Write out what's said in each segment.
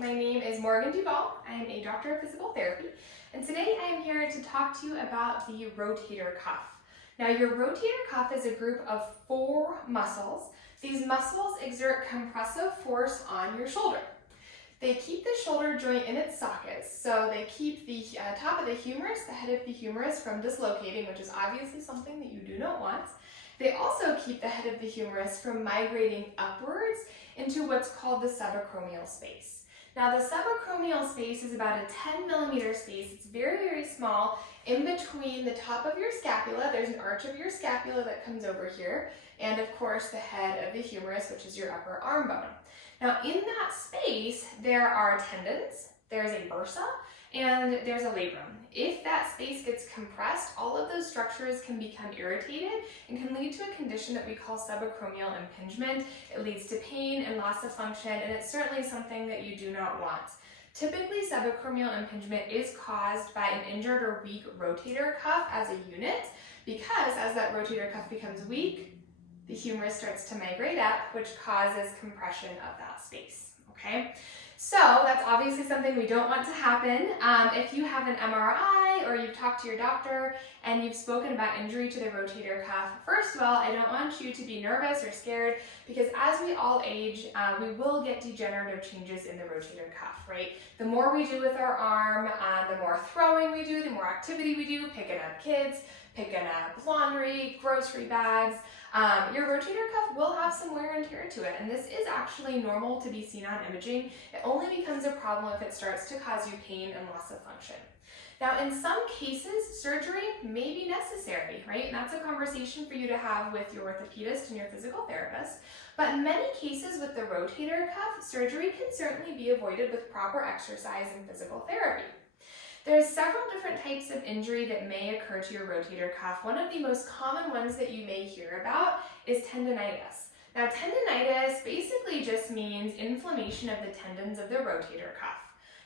my name is Morgan Duval. I am a doctor of physical therapy, and today I am here to talk to you about the rotator cuff. Now, your rotator cuff is a group of 4 muscles. These muscles exert compressive force on your shoulder. They keep the shoulder joint in its sockets, so they keep the top of the humerus, the head of the humerus, from dislocating, which is obviously something that you do not want. They also keep the head of the humerus from migrating upwards into what's called the subacromial space. Now, the subacromial space is about a 10 millimeter space. It's very, very small. In between the top of your scapula, there's an arch of your scapula that comes over here, and of course the head of the humerus, which is your upper arm bone. Now, in that space, there are tendons, there's a bursa, and there's a labrum. If that space gets compressed, all of those structures can become irritated and can lead to a condition that we call subacromial impingement. It leads to pain and loss of function, and it's certainly something that you do not want. Typically, subacromial impingement is caused by an injured or weak rotator cuff as a unit, because as that rotator cuff becomes weak, the humerus starts to migrate up, which causes compression of that space, okay? So that's obviously something we don't want to happen. If you have an MRI or you've talked to your doctor and you've spoken about injury to the rotator cuff, first of all, I don't want you to be nervous or scared, because as we all age, we will get degenerative changes in the rotator cuff, right? The more we do with our arm, the more throwing we do, the more activity we do, picking up kids, picking up laundry, grocery bags, your rotator cuff will have some wear and tear to it, and this is actually normal to be seen on imaging. It only becomes a problem if it starts to cause you pain and loss of function. Now, in some cases, surgery may be necessary, right? And that's a conversation for you to have with your orthopedist and your physical therapist. But in many cases with the rotator cuff, surgery can certainly be avoided with proper exercise and physical therapy. There's several different types of injury that may occur to your rotator cuff. One of the most common ones that you may hear about is tendinitis. Now, tendinitis basically just means inflammation of the tendons of the rotator cuff.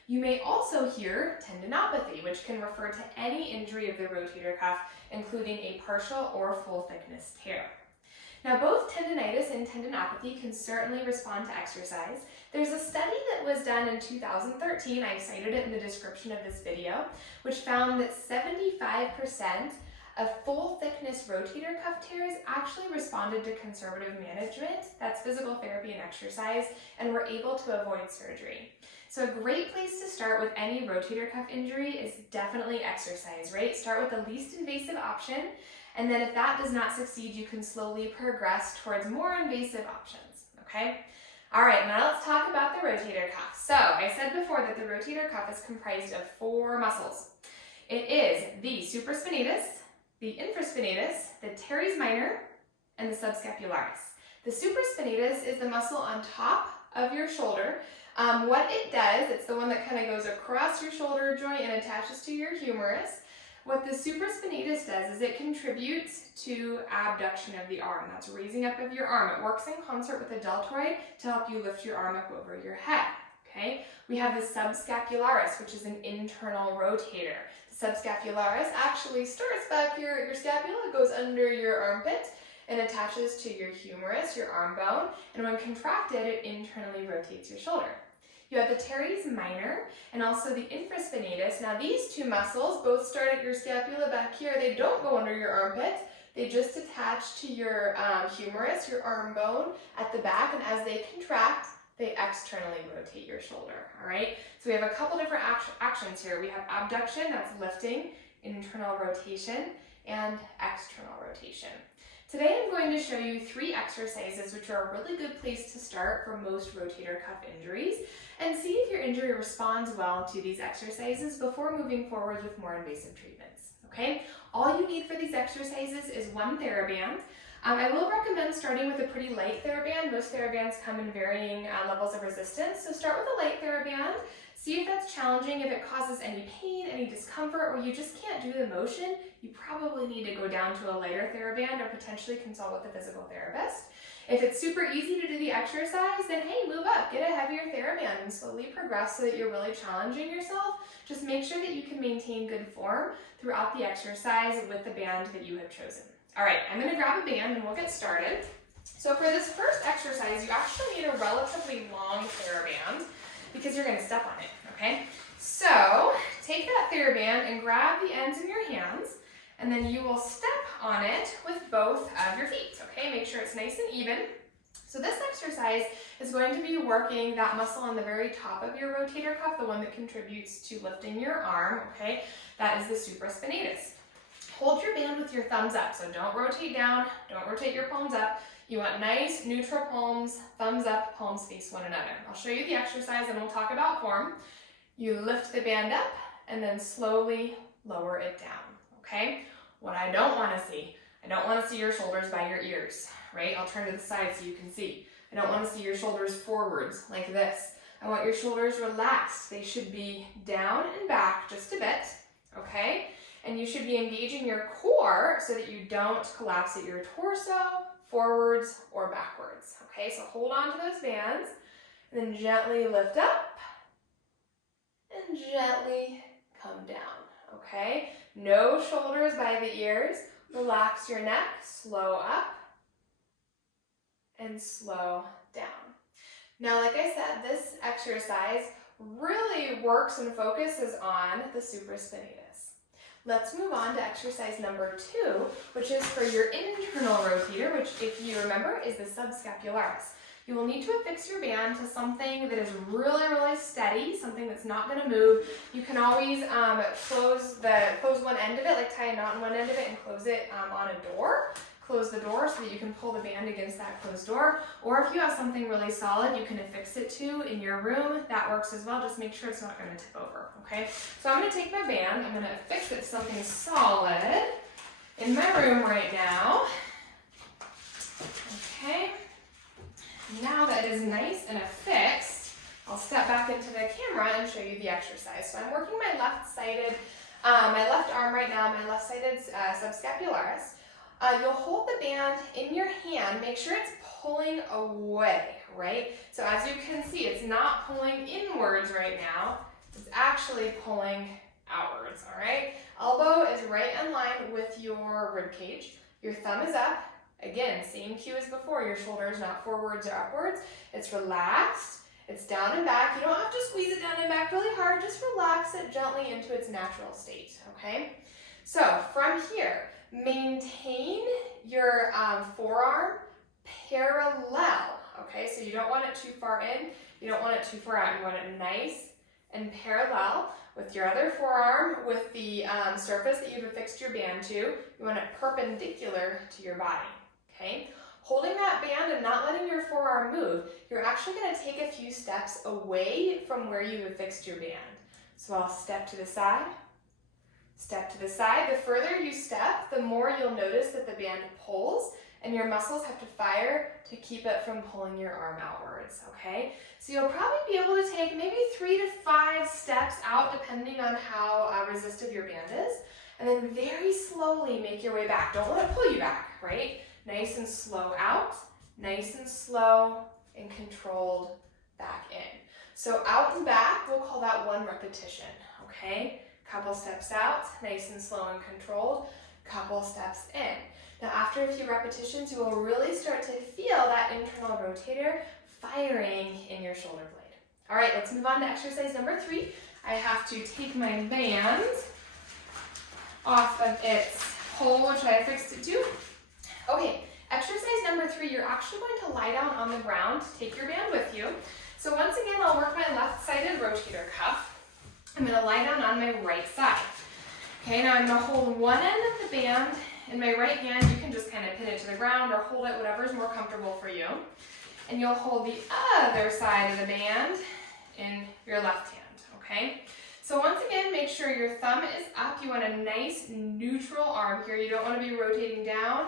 You may also hear tendinopathy, which can refer to any injury of the rotator cuff, including a partial or full thickness tear. Now, both tendinitis and tendinopathy can certainly respond to exercise. There's a study that was done in 2013, I cited it in the description of this video, which found that 75% of full thickness rotator cuff tears actually responded to conservative management, that's physical therapy and exercise, and were able to avoid surgery. So a great place to start with any rotator cuff injury is definitely exercise, right? Start with the least invasive option, and then if that does not succeed, you can slowly progress towards more invasive options, okay? All right, now let's talk about the rotator cuff. So I said before that the rotator cuff is comprised of 4 muscles. It is the supraspinatus, the infraspinatus, the teres minor, and the subscapularis. The supraspinatus is the muscle on top of your shoulder. What it does, it's the one that kind of goes across your shoulder joint and attaches to your humerus. What the supraspinatus does is it contributes to abduction of the arm. That's raising up of your arm. It works in concert with the deltoid to help you lift your arm up over your head, okay? We have the subscapularis, which is an internal rotator. The subscapularis actually starts back here at your scapula, it goes under your armpit, and attaches to your humerus, your arm bone, and when contracted, it internally rotates your shoulder. You have the teres minor and also the infraspinatus. Now, these 2 muscles both start at your scapula back here. They don't go under your armpit. They just attach to your humerus, your arm bone at the back, and as they contract, they externally rotate your shoulder, all right? So we have a couple different actions here. We have abduction, that's lifting, internal rotation, and external rotation. Today I'm going to show you 3 exercises which are a really good place to start for most rotator cuff injuries, and see if your injury responds well to these exercises before moving forward with more invasive treatments, okay? All you need for these exercises is 1 TheraBand. I will recommend starting with a pretty light TheraBand. Most TheraBands come in varying levels of resistance, so start with a light TheraBand. See if that's challenging. If it causes any pain, any discomfort, or you just can't do the motion, you probably need to go down to a lighter TheraBand or potentially consult with a physical therapist. If it's super easy to do the exercise, then hey, move up, get a heavier TheraBand and slowly progress so that you're really challenging yourself. Just make sure that you can maintain good form throughout the exercise with the band that you have chosen. All right, I'm gonna grab a band and we'll get started. So for this first exercise, you actually need a relatively long TheraBand, because you're going to step on it, okay? So take that Thera band and grab the ends in your hands, and then you will step on it with both of your feet, okay? Make sure it's nice and even. So this exercise is going to be working that muscle on the very top of your rotator cuff, the one that contributes to lifting your arm, okay? That is the supraspinatus. Hold your band with your thumbs up, so don't rotate down, don't rotate your palms up. You want nice, neutral palms, thumbs up, palms face one another. I'll show you the exercise and we'll talk about form. You lift the band up and then slowly lower it down, okay? What I don't want to see, I don't want to see your shoulders by your ears, right? I'll turn to the side so you can see. I don't want to see your shoulders forwards like this. I want your shoulders relaxed. They should be down and back just a bit, okay? And you should be engaging your core so that you don't collapse at your torso, forwards, or backwards, okay? So hold on to those bands, and then gently lift up, and gently come down, okay? No shoulders by the ears. Relax your neck, slow up, and slow down. Now, like I said, this exercise really works and focuses on the supraspinatus. Let's move on to exercise number 2, which is for your internal rotator, which, if you remember, is the subscapularis. You will need to affix your band to something that is really, really steady, something that's not going to move. You can always close one end of it, like tie a knot on one end of it and close it on a door. Close the door so that you can pull the band against that closed door. Or if you have something really solid you can affix it to in your room, that works as well. Just make sure it's not going to tip over, okay? So I'm going to take my band, I'm going to affix it to something solid in my room right now. Okay. Now that it is nice and affixed, I'll step back into the camera and show you the exercise. So I'm working my my left arm right now, my left-sided subscapularis. You'll hold the band in your hand, make sure it's pulling away, right? So as you can see, it's not pulling inwards right now, it's actually pulling outwards, all right? Elbow is right in line with your rib cage. Your thumb is up. Again, same cue as before, your shoulder is not forwards or upwards. It's relaxed, it's down and back. You don't have to squeeze it down and back really hard, just relax it gently into its natural state, okay? So from here, maintain your forearm parallel, okay? So you don't want it too far in, you don't want it too far out. You want it nice and parallel with your other forearm, with the surface that you've affixed your band to. You want it perpendicular to your body, okay? Holding that band and not letting your forearm move, you're actually going to take a few steps away from where you've affixed your band. So I'll step to the side. Step to the side. The further you step, the more you'll notice that the band pulls and your muscles have to fire to keep it from pulling your arm outwards, okay? So you'll probably be able to take maybe 3 to 5 steps out depending on how resistive your band is, and then very slowly make your way back. Don't let it pull you back, right? Nice and slow out, nice and slow and controlled back in. So out and back, we'll call that 1 repetition, okay? Couple steps out, nice and slow and controlled, couple steps in. Now after a few repetitions, you will really start to feel that internal rotator firing in your shoulder blade. All right, let's move on to exercise number 3. I have to take my band off of its hole, which I affixed it to. Okay, exercise number 3, you're actually going to lie down on the ground, take your band with you. So once again, I'll work my left-sided rotator cuff. I'm going to lie down on my right side. Okay, now I'm going to hold one end of the band in my right hand. You can just kind of pin it to the ground or hold it, whatever is more comfortable for you. And you'll hold the other side of the band in your left hand, okay? So once again, make sure your thumb is up. You want a nice neutral arm here. You don't want to be rotating down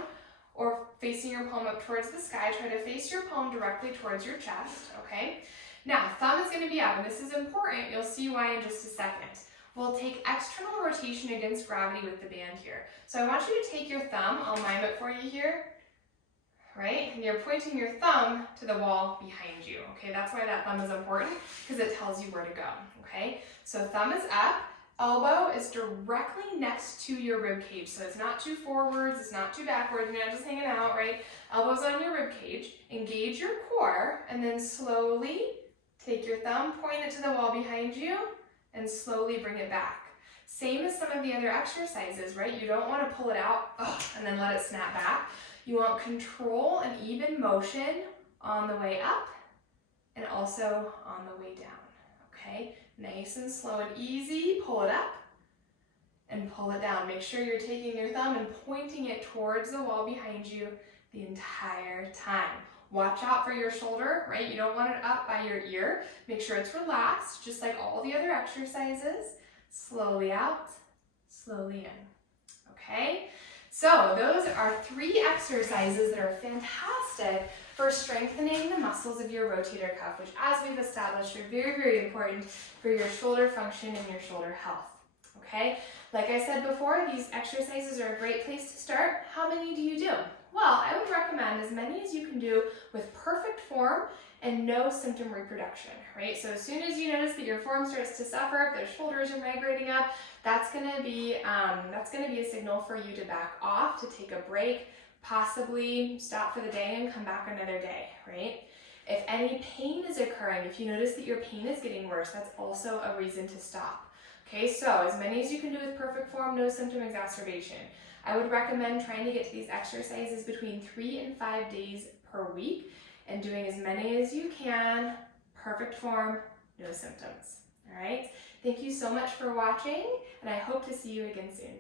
or facing your palm up towards the sky. Try to face your palm directly towards your chest, okay? Now, thumb is going to be up, and this is important. You'll see why in just a second. We'll take external rotation against gravity with the band here. So I want you to take your thumb, I'll mime it for you here, right? And you're pointing your thumb to the wall behind you, okay? That's why that thumb is important, because it tells you where to go, okay? So thumb is up, elbow is directly next to your rib cage. So it's not too forwards, it's not too backwards, you're not just hanging out, right? Elbow's on your rib cage, engage your core, and then slowly take your thumb, point it to the wall behind you, and slowly bring it back. Same as some of the other exercises, right? You don't want to pull it out and then let it snap back. You want control and even motion on the way up and also on the way down, okay? Nice and slow and easy. Pull it up and pull it down. Make sure you're taking your thumb and pointing it towards the wall behind you the entire time. Watch out for your shoulder, right? You don't want it up by your ear. Make sure it's relaxed, just like all the other exercises. Slowly out, slowly in, okay? So those are 3 exercises that are fantastic for strengthening the muscles of your rotator cuff, which, as we've established, are very, very important for your shoulder function and your shoulder health, okay? Like I said before, these exercises are a great place to start. How many do you do? Well, I would recommend as many as you can do with perfect form and no symptom reproduction, right? So as soon as you notice that your form starts to suffer, if those shoulders are migrating up, that's gonna be a signal for you to back off, to take a break, possibly stop for the day and come back another day, right? If any pain is occurring, if you notice that your pain is getting worse, that's also a reason to stop. Okay, so as many as you can do with perfect form, no symptom exacerbation. I would recommend trying to get to these exercises between 3 and 5 days per week and doing as many as you can, perfect form, no symptoms. All right, thank you so much for watching, and I hope to see you again soon.